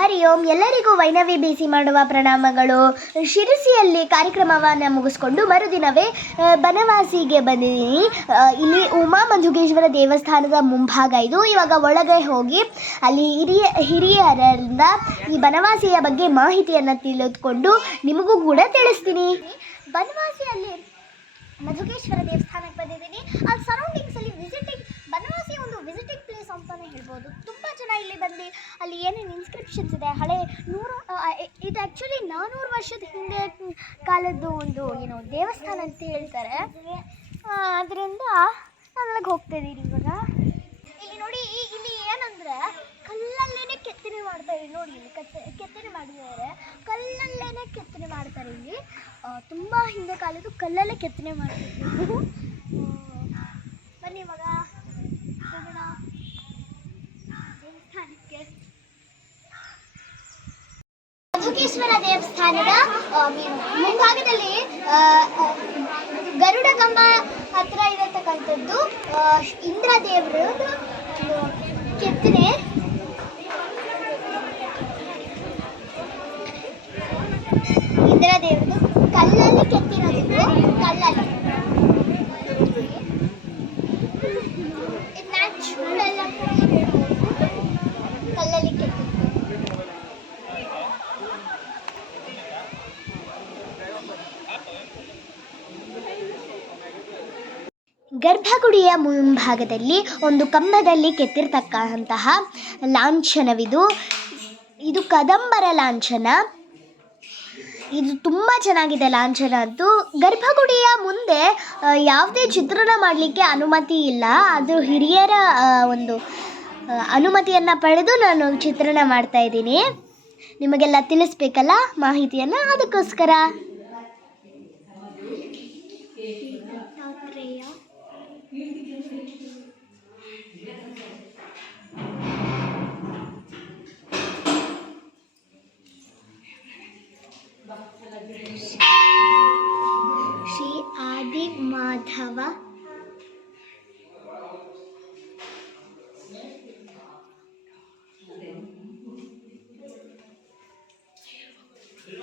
ಹರಿ ಓಂ, ಎಲ್ಲರಿಗೂ ವೈನವಿ ಬೀಸಿ ಮಾಡುವ ಪ್ರಣಾಮಗಳು. ಶಿರಸಿಯಲ್ಲಿ ಕಾರ್ಯಕ್ರಮವನ್ನು ಮುಗಿಸ್ಕೊಂಡು ಮರುದಿನವೇ ಬನವಾಸಿಗೆ ಬಂದಿದ್ದೀನಿ. ಇಲ್ಲಿ ಉಮಾ ಮಂಜುಗೇಶ್ವರ ದೇವಸ್ಥಾನದ ಮುಂಭಾಗ ಇದು ಇವಾಗ ಒಳಗೆ ಹೋಗಿ ಅಲ್ಲಿ ಹಿರಿಯ, ಹಿರಿಯರಿಂದ ಈ ಬನವಾಸಿಯ ಬಗ್ಗೆ ಮಾಹಿತಿಯನ್ನು ತಿಳಿದುಕೊಂಡು ನಿಮಗೂ ಕೂಡ ತಿಳಿಸ್ತೀನಿ. ಬನವಾಸಿಯಲ್ಲಿ ಮಧುಗೇಶ್ವರ ದೇವಸ್ಥಾನಕ್ಕೆ ಬಂದಿದ್ದೀನಿ. ಅಲ್ಲಿ ಸರೌಂಡಿಂಗ್ಸಲ್ಲಿ ವಿಸಿಟಿಂಗ್ ಬನವಾಸಿ ಒಂದು ವಿಸಿಟಿಂಗ್ ಪ್ಲೇಸ್ ಅಂತಲೇ ಹೇಳ್ಬೋದು ತುಂಬ ಜನ ಇಲ್ಲಿ ಬಂದು ಅಲ್ಲಿ ಏನೇನು ಇನ್ಸ್ಕ್ರಿಪ್ಷನ್ಸ್ ಇದೆ? ಹಳೆ ನೂರು ಇದು ಆ್ಯಕ್ಚುಲಿ ನಾನ್ನೂರು ವರ್ಷದ ಹಿಂದೆ ಕಾಲದ್ದು ಒಂದು ಏನೋ ದೇವಸ್ಥಾನ ಅಂತ ಹೇಳ್ತಾರೆ. ಅದರಿಂದ ಅಲ್ಲಿಗೆ ಹೋಗ್ತಾ ಇದ್ದೀರಿ ಇವಾಗ. ಇಲ್ಲಿ ನೋಡಿ ಇಲ್ಲಿ ಏನಂದ್ರೆ, ಕಲ್ಲಲ್ಲೇನೆ ಕೆತ್ತನೆ ಮಾಡ್ತಾರೆ ನೋಡಿ, ಇಲ್ಲಿ ಕೆತ್ತ, ಕೆತ್ತನೆ ಮಾಡಿದ್ದಾರೆ. ಕಲ್ಲಲ್ಲೇನೆ ಕೆತ್ತನೆ ಮಾಡ್ತಾರೆ ಇಲ್ಲಿ. ತುಂಬ ಹಿಂದೆ ಕಾಲದ್ದು ಕಲ್ಲಲ್ಲೇ ಕೆತ್ತನೆ ಮಾಡ್ತಿದ್ರು ಬನ್ನಿ ಇವಾಗ ಹೋಗೋಣ ದೇವಸ್ಥಾನಕ್ಕೆ ಮಧುಕೇಶ್ವರ ದೇವಸ್ಥಾನದ ಮುಂಭಾಗದಲ್ಲಿ ಗರುಡ ಕಂಬ ಹತ್ರ ಇರತಕ್ಕಂಥದ್ದು ಇಂದ್ರ ದೇವರು ಕೆತ್ತನೆ. ಇಂದ್ರ ದೇವರು ಕಲ್ಲಲ್ಲಿ ಕೆತ್ತಿರೋದು ಕಲ್ಲಲ್ಲಿ ಇದು ನ್ಯಾಚುರಲ್ ಎಲ್ಲ ಹೇಳ್ಬೋದು ಕಲ್ಲಲ್ಲಿ ಕೆತ್ತಿದ್ದು ಗರ್ಭಗುಡಿಯ ಮುಂಭಾಗದಲ್ಲಿ ಒಂದು ಕಂಬದಲ್ಲಿ ಕೆತ್ತಿರ್ತಕ್ಕಂತಹ ಲಾಂಛನವಿದು. ಇದು ಕದಂಬರ ಲಾಂಛನ. ಇದು ತುಂಬ ಚೆನ್ನಾಗಿದೆ ಲಾಂಛನ ಅಂತೂ. ಗರ್ಭಗುಡಿಯ ಮುಂದೆ ಯಾವುದೇ ಚಿತ್ರಣ ಮಾಡಲಿಕ್ಕೆ ಅನುಮತಿ ಇಲ್ಲ. ಅದು ಹಿರಿಯರ ಒಂದು ಅನುಮತಿಯನ್ನು ಪಡೆದು ನಾನು ಚಿತ್ರಣ ಮಾಡ್ತಾ ಇದ್ದೀನಿ. ನಿಮಗೆಲ್ಲ ತಿಳಿಸ್ಬೇಕಲ್ಲ ಮಾಹಿತಿಯನ್ನು? ಅದಕ್ಕೋಸ್ಕರ. ಶ್ರೀ ಆದಿ ಮಾಧವ.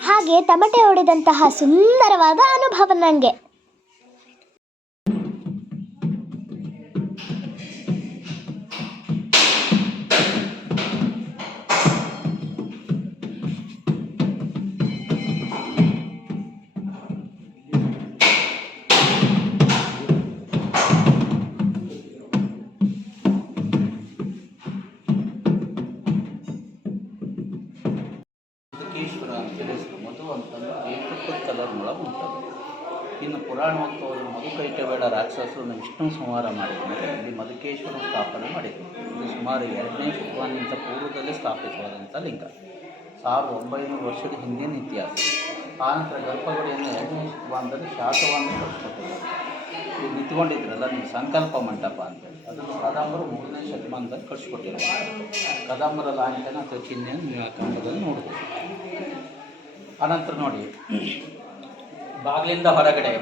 ಹಾಗೆ ತಮಟೆ ಹೊಡೆದಂತಹ ಸುಂದರವಾದ ಅನುಭವ ನನಗೆ ಮಧು ಅಂತಂದ್ರೆ ಏಕತ್ವ ಕಲರ್ ಮೊಳಗೆ ಉಂಟದು. ಇನ್ನು ಪುರಾಣೋಕ್ತವಾದ ಮಧುಕೈಟಬೇಡ ರಾಕ್ಷಸರನ್ನು ವಿಷ್ಣು ಸಂಹಾರ ಮಾಡಿದ್ಮೇಲೆ ಅಲ್ಲಿ ಮಧುಕೇಶ್ವರ ಸ್ಥಾಪನೆ ಮಾಡಿದ್ರು. ಇದು ಸುಮಾರು ಎರಡನೇ ಶತಮಾನಕ್ಕಿಂತ ಪೂರ್ವದಲ್ಲೇ ಸ್ಥಾಪಿತವಾದಂಥ ಲಿಂಗ. ಸಾವಿರದ ಒಂಬೈನೂರು ವರ್ಷದ ಹಿಂದಿನ ಇತಿಹಾಸ. ಆನಂತರ ಗರ್ಭಗುಡಿಯನ್ನು ಎರಡನೇ ಶತಮಾನದಲ್ಲಿ ಶಾಸವನ್ನು ಕಟ್ಟಿಕೊಟ್ಟಿದ್ದಾರೆ ಇದು ನಿಂತ್ಕೊಂಡಿದ್ರಲ್ಲ, ನೀವು ಸಂಕಲ್ಪ ಮಂಟಪ ಅಂತೇಳಿ. ಅದನ್ನು ಕದಂಬರು ಮೂರನೇ ಶತಮಾನದಲ್ಲಿ ಕಳಿಸ್ಕೊಟ್ಟಿದ್ದಾರೆ ಕದಂಬರ ಲಾಂಛನ ಅಥವಾ ಚಿಹ್ನೆಯನ್ನು ನೀವು ಆ ನೋಡ್ಬೋದು. ಅನಂತರ ನೋಡಿ. ಬಾಗಿಲಿಂದ ಹೊರಗಡೆ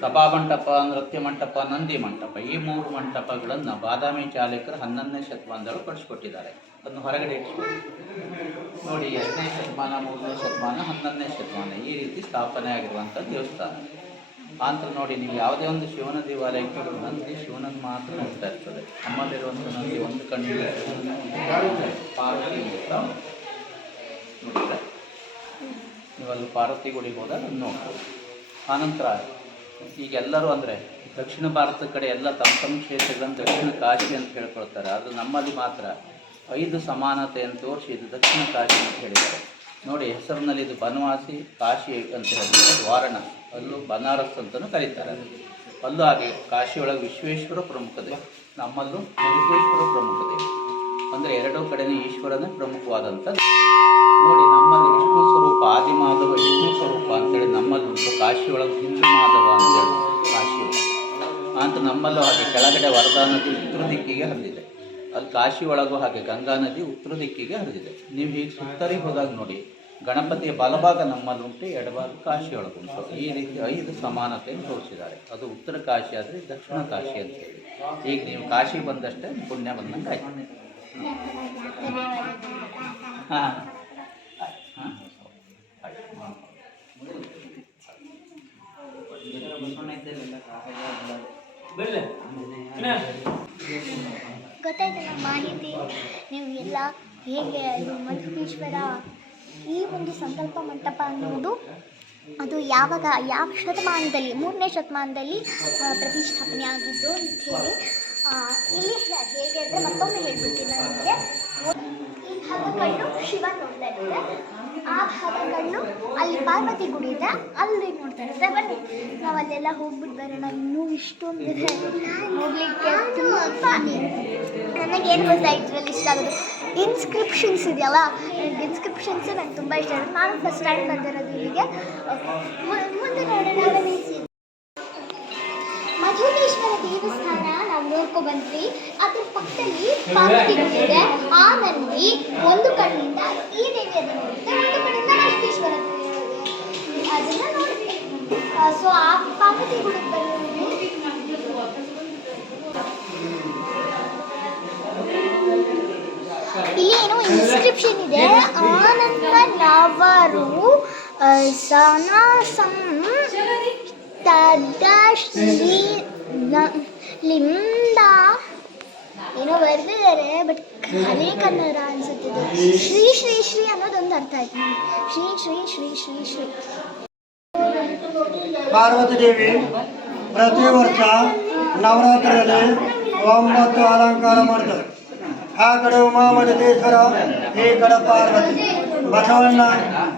ಸಭಾಮಂಟಪ ನೃತ್ಯ ಮಂಟಪ, ನಂದಿ ಮಂಟಪ ಈ ಮೂರು ಮಂಟಪಗಳನ್ನು ಬಾದಾಮಿ ಚಾಲಕರು ಹನ್ನೊಂದನೇ ಶತಮಾನದಲ್ಲೂ ಕಟ್ಸಿಕೊಟ್ಟಿದ್ದಾರೆ ಅದನ್ನು ಹೊರಗಡೆ ನೋಡಿ ಎರಡನೇ ಶತಮಾನ, ಮೂರನೇ ಶತಮಾನ, ಹನ್ನೊಂದನೇ ಶತಮಾನ ಈ ರೀತಿ ಸ್ಥಾಪನೆ ಆಗಿರುವಂಥ ದೇವಸ್ಥಾನ. ಆನಂತರ ನೋಡಿ, ನೀವು ಯಾವುದೇ ಒಂದು ಶಿವನ ದೇವಾಲಯಕ್ಕೆ ನಂದಿ, ಶಿವನನ್ನು ಮಾತ್ರ ನೋಡ್ತಾ ಇರ್ತದೆ. ನಮ್ಮಲ್ಲಿರುವಂಥ ನಂದಿ ಒಂದು ಕಣ್ಣು ಪಾರ್ವತಿ ನೋಡಿದ್ರೆ ಅಲ್ಲಿ ಪಾರ್ವತಿ ಗುಡಿಗೆ ಹೋದಾಗ ನೋಡ್ಬೋದು ಆನಂತರ ಈಗ ಎಲ್ಲರೂ ಅಂದರೆ ದಕ್ಷಿಣ ಭಾರತದ ಕಡೆ ಎಲ್ಲ ತಮ್ಮ ತಮ್ಮ ಕ್ಷೇತ್ರಗಳನ್ನು ದಕ್ಷಿಣ ಕಾಶಿ ಅಂತ ಹೇಳ್ಕೊಳ್ತಾರೆ. ಅದು ನಮ್ಮಲ್ಲಿ ಮಾತ್ರ ಐದು ಸಮಾನತೆಯನ್ನು ತೋರಿಸಿ ಇದು ದಕ್ಷಿಣ ಕಾಶಿ ಅಂತ ಹೇಳಿದ್ದಾರೆ. ನೋಡಿ ಹೆಸರಿನಲ್ಲಿ ಇದು ಬನವಾಸಿ, ಕಾಶಿ ಅಂತ ಹೇಳಿದ್ರೆ ವಾರಣ. ಅಲ್ಲೂ ಬನಾರಸ್ ಅಂತಲೂ ಕರೀತಾರೆ. ಅಲ್ಲೂ ಹಾಗೆ ಕಾಶಿಯೊಳಗೆ ವಿಶ್ವೇಶ್ವರ ಪ್ರಮುಖ ದೇವ. ನಮ್ಮಲ್ಲೂ ವಿಶ್ವೇಶ್ವರ ಪ್ರಮುಖ ದೇವ. ಅಂದರೆ ಎರಡೂ ಕಡೆನೆ ಈಶ್ವರನೇ ಪ್ರಮುಖವಾದಂಥದ್ದು ನೋಡಿ, ನಮ್ಮಲ್ಲಿ ವಿಷ್ಣು ಸ್ವರೂಪ, ಆದಿಮಾಧವ, ವಿಷ್ಣು ಸ್ವರೂಪ ಅಂತೇಳಿ ನಮ್ಮಲ್ಲಿ ಉಂಟು. ಕಾಶಿಯೊಳಗೆ ಹಿಂದೂ ಮಾಧವ ಅಂತೇಳಿ ಕಾಶಿ ಅಂತ ನಮ್ಮಲ್ಲೂ ಹಾಗೆ ಕೆಳಗಡೆ ವರದಾ ನದಿ ಉತ್ತರ ದಿಕ್ಕಿಗೆ ಹರಿದಿದೆ. ಅಲ್ಲಿ ಕಾಶಿ ಒಳಗೂ ಹಾಗೆ ಗಂಗಾ ನದಿ ಉತ್ತರ ದಿಕ್ಕಿಗೆ ಹರಿದಿದೆ. ನೀವು ಹೀಗೆ ಸುತ್ತರಿ ಹೋದಾಗ ನೋಡಿ, ಗಣಪತಿಯ ಬಲಭಾಗ ನಮ್ಮಲ್ಲಿ ಉಂಟು, ಎಡಭಾಗ ಕಾಶಿ ಒಳಗುಂಟು ಈ ರೀತಿ ಐದು ಸಮಾನತೆಯನ್ನು ತೋರಿಸಿದ್ದಾರೆ. ಅದು ಉತ್ತರ ಕಾಶಿ ಆದರೆ ದಕ್ಷಿಣ ಕಾಶಿ ಅಂತ ಹೇಳಿ ಈಗ ನೀವು ಕಾಶಿ ಬಂದಷ್ಟೇ ಪುಣ್ಯ ಬಂದಂಗೆ ಆಯ್ತು ಹಾಂ ಗೊತ್ತಾಯ್ತಲ್ಲ ಮಾಹಿತಿ? ನೀವು ಎಲ್ಲ ಹೇಗೆ ಇದು ಮಧುಕೇಶ್ವರ ಈ ಒಂದು ಸಂಕಲ್ಪ ಮಂಟಪ ಅನ್ನುವುದು ಅದು ಯಾವಾಗ, ಯಾವ ಶತಮಾನದಲ್ಲಿ, ಮೂರನೇ ಶತಮಾನದಲ್ಲಿ ಪ್ರತಿಷ್ಠಾಪನೆ ಆಗಿದ್ದು ಅಂತ ಹೇಳಿ ಇಲ್ಲಿ ಹೇಗೆ ಅಂದರೆ ಮತ್ತೊಮ್ಮೆ ಹೇಳ್ಬಿಡ್ತೀನಿ ನಾನು ನಿಮಗೆ. ಈ ಭಾಗ ಕಣ್ಣು ಶಿವ ನೋಡ್ತಾ ಇದ್ದಾರೆ. ಆ ಭಾಗ ಕಣ್ಣು ಅಲ್ಲಿ ಪಾರ್ವತಿ ಗುಡಿ ಇದೆ. ಅಲ್ಲಿ ನೋಡ್ತಾ ಇರುತ್ತೆ ಬನ್ನಿ. ನಾವು ಅಲ್ಲೆಲ್ಲ ಹೋಗ್ಬಿಟ್ಟು ಬರೋಣ. ಇನ್ನೂ ಇಷ್ಟೊಂದಿದೆ. ತುಂಬ ನನಗೇನು ಗೊತ್ತಾ ಇದರಲ್ಲಿ ಇಷ್ಟ ಆಗೋದು? ಇನ್ಸ್ಕ್ರಿಪ್ಷನ್ಸ್ ಇದೆಯಲ್ಲ? ಇನ್ಸ್ಕ್ರಿಪ್ಷನ್ಸ್ ನಂಗೆ ತುಂಬ ಇಷ್ಟ ಆಗುತ್ತೆ ನಾನು ಫಸ್ಟ್ ಟೈಮ್ ಬಂದಿರೋದು ಇಲ್ಲಿಗೆ. ಮುಂದೆ ನೋಡೋಣ. ದೇವಸ್ಥಾನ ನಾವು ನೋಡ್ಕೊ ಬಂದ್ವಿ. ಅದ್ರ ಪಕ್ಕದಲ್ಲಿ ಇದೆ. ಆ ನಂದಿ ಒಂದು ಕಣ್ಣಿಂದ ಈ ನೋಡುತ್ತೆ ಒಂದು ಮಧುಕೇಶ್ವರ ದೇವಿ ಅದನ್ನ ನೋಡಿದ್ವಿ ಸೊ ಆ ಬಂದಿದ್ವಿ ಇಲ್ಲಿ ಏನೋ ಇನ್ಸ್ಕ್ರಿಪ್ಷನ್ ಇದೆ. ಆನಂದ ನವರು ಸನಾಸಂ ಸನಸಂ, ತದಶ್ರೀ ನ- ಲಿಂದ. ಏನೋ ಬರೆದಿದ್ದಾರೆ ಬಟ್ ಖಾಲಿ ಕನ್ನಡ ಅನ್ಸುತ್ತಿದೆ. ಶ್ರೀ ಶ್ರೀ ಶ್ರೀ ಅನ್ನೋದೊಂದು ಅರ್ಥ ಆಯ್ತು ಶ್ರೀ ಶ್ರೀ ಶ್ರೀ ಶ್ರೀ ಶ್ರೀ. ಪಾರ್ವತಿ ದೇವಿ, ಪ್ರತಿ ವರ್ಷ ನವರಾತ್ರಿಯಲ್ಲಿ ಒಂಬತ್ತು ಅಲಂಕಾರ ಮಾಡ್ತಾರೆ. ಆ ಕಡೆ ಉಮಾಮಠೇಶ್ವರ ಈ ಕಡೆ ಪಾರ್ವತಿ. ಬಸವಣ್ಣ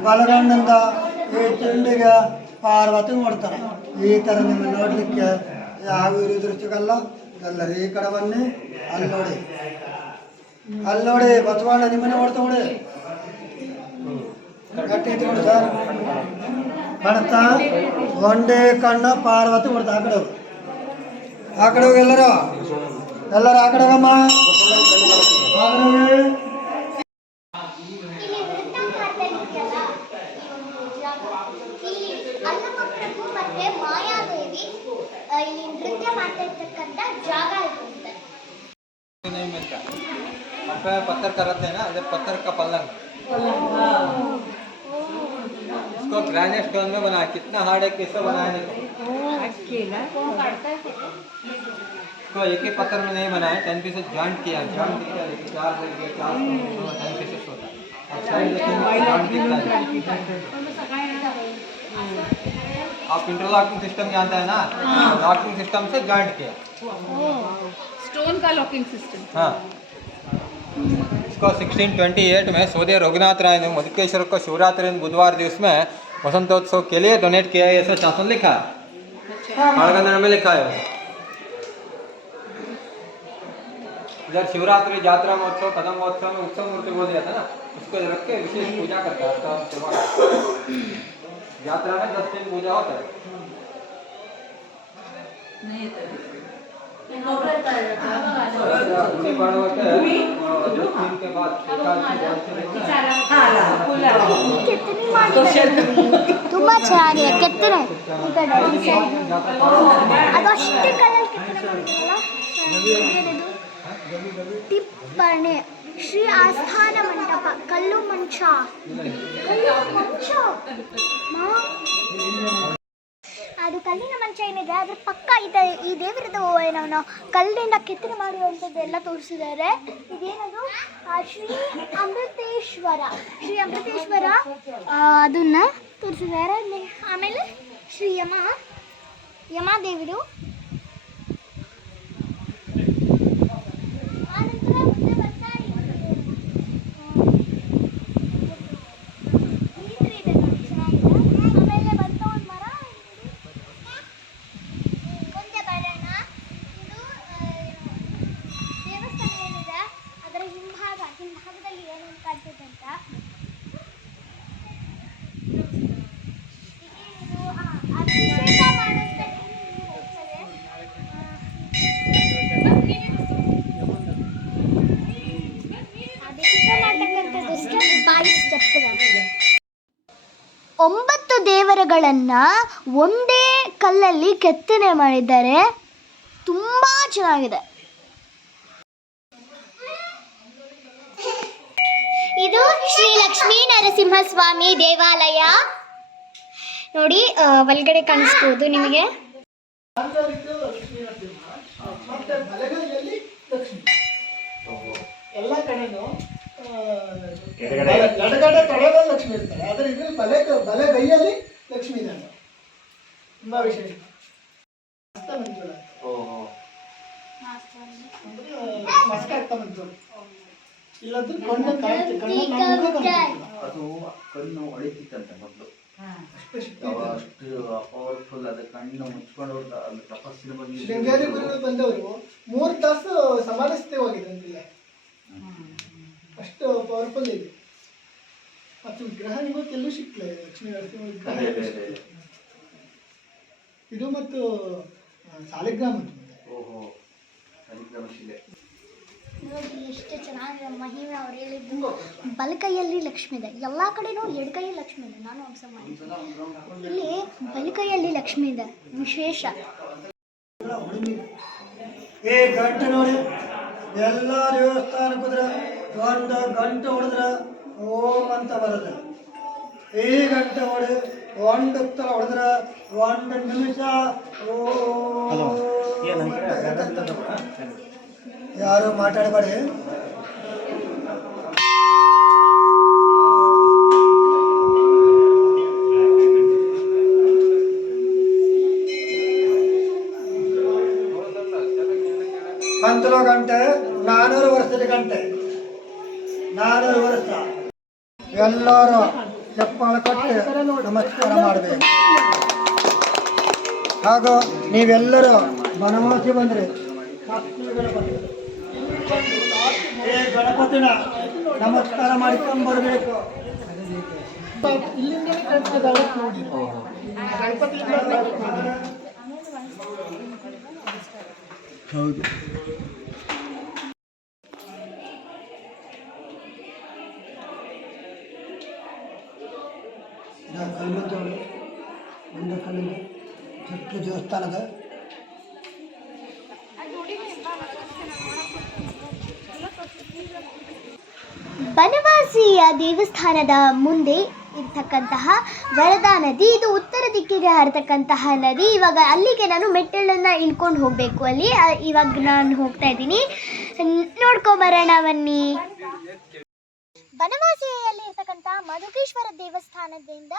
ಬಲಗಣ್ಣಿಂದ ಈ ತಿಂಡಿಗೆ ಪಾರ್ವತಿ ಮಾಡ್ತಾರೆ. ಈ ಥರ ನಿಮಗೆ ನೋಡಲಿಕ್ಕೆ ಯಾವ ರೀತಿ ಸಿಗಲ್ಲ ಎಲ್ಲರೂ ಈ ಕಡೆ ಬನ್ನಿ ಅಲ್ಲಿ ನೋಡಿ ಅಲ್ಲಿ ನೋಡಿ ಬಸವಣ್ಣ ನಿಮ್ಮನ್ನೇ ಓಡ್ತಾ ನೋಡಿ ಗಟ್ಟಿ ನೋಡಿ ಸರ್ ಕಾಣುತ್ತಾ ಒಂದೇ ಕಣ್ಣ ಪಾರ್ವತಿ ಹೊಡ್ತಾ ಆ ಕಡೆ ಹೋಗು ಆ ಕಡೆ ಹೋಗಿ ಎಲ್ಲರೂ ಎಲ್ಲರೂ ಆ ಕಡೆ ಹೋಗಮ್ಮ ನೃತ್ಯ ಮಾಡ್ತಾ ಇರ್ತಕ್ಕಂಥ ಜಾಗ ಇರುತ್ತೆ नहीं मिलता हम पे पत्थर का रखते हैं ना इधर पत्थर का पलंग इसको ग्रेनाइट स्टोन में बनाया कितना हार्ड है कैसे बनाया देखो इसको एक ही पत्थर में नहीं बनाया टेन पीसेस जॉइंट किया जॉइंट किया देखिए चार से ये चार टेन पीसेस होता है और साइड देखिए जॉइंट कितना है आप इंटरलॉकिंग सिस्टम जानते हैं ना? लॉकिंग सिस्टम से जॉइंट किया। स्टोन का लॉकिंग सिस्टम हाँ। इसको 1628 में सौदे रघुनाथ राय ने मधुकेश्वर को शिवरात्रि बुधवार दिवस में वसंतोत्सव के लिए डोनेट किया है ऐसा शासन लिखा है। में लिखा है। इधर शिवरात्रि यात्रा महोत्सव कदम महोत्सव में उत्सव मूर्ति बोल दिया था ना? उसको रख के विशेष पूजा करता है। यात्रा में दस दिन पूजा होता है उसी पर्व के दस दिन के बाद एकादशी द्वादशी रहता है। ಕೆತ್ತನೆ ಮಾಡಿದ್ದಾರೆ ತುಂಬಾ ಚೆನ್ನಾಗಿದೆ ಕೆತ್ತನೆ ಈ ಕಡೆ ಈ side. ಅದು ಅಷ್ಟೇ ಕಲರ್ ಕೆತ್ತನೆ ಮಾಡಿದಾರಲ್ಲ ಏನದು? ಟಿಪ್ಪಣೆ ಶ್ರೀ ಆಸ್ಥಾನ ಮಂಟಪ, ಕಲ್ಲು ಮಂಚ. ಕಲ್ಲು ಮಂಚ? ಮಾ. ಅದು ಕಲ್ಲಿನ ಮಂಚ ಏನಿದೆ, ಅದ್ರ ಪಕ್ಕ ಇದೆ, ಈ ದೇವರದು ಏನೋ ಕಲ್ಲಿನಿಂದ ಕೆತ್ತನೆ ಮಾಡುವಂಥದ್ದೆಲ್ಲ ತೋರಿಸಿದ್ದಾರೆ. ಇದೇನದು? ಶ್ರೀ ಅಮೃತೇಶ್ವರ. ಶ್ರೀ ಅಮೃತೇಶ್ವರ ಅದನ್ನ ತೋರಿಸಿದ್ದಾರೆ. ಆಮೇಲೆ ಶ್ರೀ ಯಮ ಯಮಾದೇವರು ಆನಂತರ ಮುಂದೆ ಬರ್ತಾ ಇದೆ. ಗ್ರೀನರಿ ಇದೆ ನೋಡಿ, ಚೆನ್ನಾಗಿದೆ. ಆಮೇಲೆ ಬಂತ ಒಂದು ಮರ ಮುಂದೆ ಬರೋಣ ಇದು ಆ, ಏನು, ದೇವಸ್ಥಾನ ಏನಿದೆ ಅದರ ಹಿಂಭಾಗ ಹಿಂಭಾಗದಲ್ಲಿ ಏನೇನು ಕಾಣ್ತದೆ ಅಂತ ಇದೇನಿದು? ಆ, ಅಭಿಷೇಕ ಮಾಡುವಂತ ನೀರು ಹೋಗ್ತದೆ. ಆ, ಅಭಿಷೇಕ ಮಾಡ್ತಕ್ಕಂಥದ್ದು ಸ್ಟೆಪ್ ಬೈ ಸ್ಟೆಪ್ ಒಂಬತ್ತು ದೇವರುಗಳನ್ನ ಒಂದೇ ಕಲ್ಲಲ್ಲಿ ಕೆತ್ತನೆ ಮಾಡಿದ್ದಾರೆ. ತುಂಬಾ ಚೆನ್ನಾಗಿದೆ. ಇದು ಶ್ರೀ ಲಕ್ಷ್ಮೀ ನರಸಿಂಹಸ್ವಾಮಿ ದೇವಾಲಯ. ನೋಡಿ ಒಳಗಡೆ ಕಾಣಿಸ್ಬೋದು ನಿಮಗೆ. ಎಲ್ಲ ಕಡೆನೂ ಎಡಗಡೆ. ತೊಡೆಯಲ್ಲಿ ಲಕ್ಷ್ಮಿ ಇರ್ತಾರೆ. ಆದರೆ ಇದ್ರಲ್ಲಿ ಬಲೆ ಕೈಯಲ್ಲಿ ಲಕ್ಷ್ಮಿ ಇದ್ದಾಳೆ ತುಂಬಾ ವಿಶೇಷ. ಮೂರ್ ಬಂತು. ಕಣ್ಣು ಕಣ್ಣು ಅದು ಕಣ್ಣು ಮೊದಲು. ಅಷ್ಟು ಪವರ್ಫುಲ್ ಅದು ಕಣ್ಣು ಮುಚ್ಕೊಂಡು ಅದು ತಪಸ್ಸಿನ ಬಗ್ಗೆ ಶೃಂಗೇರಿ ಗುರುಗಳು ಬಂದವರು ಮೂರು ತಾಸು ಸಮಾಧಿಸ್ತೇ ಹೋಗಿದ್ದಂತಿಲ್ಲ ಅಷ್ಟು ಪವರ್ಫುಲ್ ಇದೆ ಮತ್ತು ವಿಗ್ರಹ ಇವತ್ತು ಎಲ್ಲೂ ಸಿಕ್ಕಿಲ್ಲ ಇದು ಮತ್ತು ಸಾಲಿಗ್ರಾಮ ಓಹೋ ಶಿಲೆ. ಎಷ್ಟು ಚೆನ್ನಾಗಿದೆ ಮಹಿಮೆ ಅವ್ರು ಹೇಳಿದ್ದು. ಬಲಕೈಯಲ್ಲಿ ಲಕ್ಷ್ಮಿ ಇದೆ. ಎಲ್ಲ ಕಡೆನೂ ಎಡಕೈಯಲ್ಲಿ ಲಕ್ಷ್ಮಿ ಇದೆ. ನಾನು ಅಬ್ಸರ್ವ್ ಮಾಡಿದ್ದೀನಿ ಇಲ್ಲಿ ಬಲಕೈಯಲ್ಲಿ ಲಕ್ಷ್ಮಿ ಇದೆ. ವಿಶೇಷ. ಏ ಗಂಟೆ ನೋಡಿ. ಎಲ್ಲ ದೇವಸ್ಥಾನಕ್ಕೆ ಹೋದ್ರೆ ಒಂದು ಗಂಟೆ ಹೊಡೆದ್ರೆ ಓಂ ಅಂತ ಬರುತ್ತೆ. ಈ ಗಂಟೆ ಹೊಡಿ ಒಂದು ತರ ಹೊಡೆದ್ರೆ ಒಂದು ನಿಮಿಷ. ಯಾರು ಮಾತಾಡಬೇಡಿ. ಮಂತಲ ಗಂಟೆ ನಾನೂರು ವರ್ಷದ ಗಂಟೆ. ನಾನೂರು ವರ್ಷ. ಎಲ್ಲರೂ ನಮಸ್ಕಾರ ಮಾಡಬೇಕು ಹಾಗೂ ನೀವೆಲ್ಲರೂ ಬನವಾಸಿ ಬಂದ್ರೆ. ಗಣಪತಿನ ನಮಸ್ಕಾರ ಮಾಡ್ಕೊಂಡು ಬರಬೇಕು. ಇಲ್ಲಿಂದಲೇ ದೇವಸ್ಥಾನದ. ಬನವಾಸಿಯ ದೇವಸ್ಥಾನದ ಮುಂದೆ ಇರ್ತಕ್ಕಂತಹ ವರದಾ ನದಿ. ಇದು ಉತ್ತರ ದಿಕ್ಕಿಗೆ ಹರಿತಕ್ಕಂತಹ ನದಿ. ಇವಾಗ ಅಲ್ಲಿಗೆ ನಾನು ಮೆಟ್ಟಲನ್ನು ಇಳ್ಕೊಂಡು ಹೋಗಬೇಕು. ಅಲ್ಲಿ ಇವಾಗ ನಾನು ಹೋಗ್ತಾ ಇದ್ದೀನಿ. ನೋಡ್ಕೊಂಬರೋಣ ಬನ್ನಿ ಬನವಾಸಿಯಲ್ಲಿ ಇರ್ತಕ್ಕಂಥ ಮಧುಕೇಶ್ವರ ದೇವಸ್ಥಾನದಿಂದ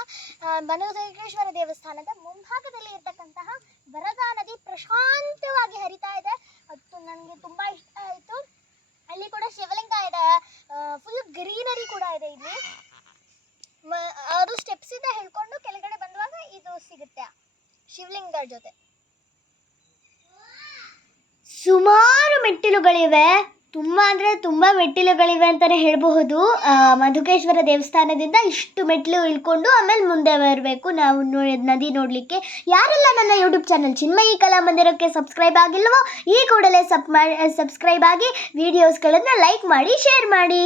ಮಧುಕೇಶ್ವರ ದೇವಸ್ಥಾನದ ಮುಂಭಾಗದಲ್ಲಿ ಇರ್ತಕ್ಕಂತಹ ವರದಾ ನದಿ ಪ್ರಶಾಂತವಾಗಿ ಹರಿತಾ ಇದೆ. ಅದು ನನಗೆ ತುಂಬ ಇಷ್ಟ ಆಯಿತು. ಅಲ್ಲಿ ಕೂಡ ಶಿವಲಿಂಗ ಇದೆ. ಫುಲ್ ಗ್ರೀನರಿ ಕೂಡ ಇದೆ ಇಲ್ಲಿ. ಅದು ಸ್ಟೆಪ್ಸ್ ಇಂದ ಹೇಳ್ಕೊಂಡು ಕೆಳಗಡೆ ಬಂದುವಾಗ ಇದು ಸಿಗುತ್ತೆ ಶಿವಲಿಂಗ ಜೊತೆ. ಸುಮಾರು ಮೆಟ್ಟಿಲುಗಳಿವೆ. ತುಂಬ ಅಂದರೆ ತುಂಬ ಮೆಟ್ಟಿಲುಗಳಿವೆ ಅಂತಲೇ ಹೇಳಬಹುದು. ಮಧುಕೇಶ್ವರ ದೇವಸ್ಥಾನದಿಂದ ಇಷ್ಟು ಮೆಟ್ಟಿಲು ಇಳ್ಕೊಂಡು ಆಮೇಲೆ ಮುಂದೆ ಬರಬೇಕು. ನಾವು ನದಿ ನೋಡಲಿಕ್ಕೆ. ಯಾರೆಲ್ಲ ನನ್ನ ಯೂಟ್ಯೂಬ್ ಚಾನಲ್ ಚಿನ್ಮಯಿ ಕಲಾ ಮಂದಿರಕ್ಕೆ ಸಬ್ಸ್ಕ್ರೈಬ್ ಆಗಿಲ್ವೋ, ಈ ಕೂಡಲೇ ಸಬ್ ಸಬ್ಸ್ಕ್ರೈಬ್ ಆಗಿ ವಿಡಿಯೋಸ್ಗಳನ್ನ ಲೈಕ್ ಮಾಡಿ ಶೇರ್ ಮಾಡಿ.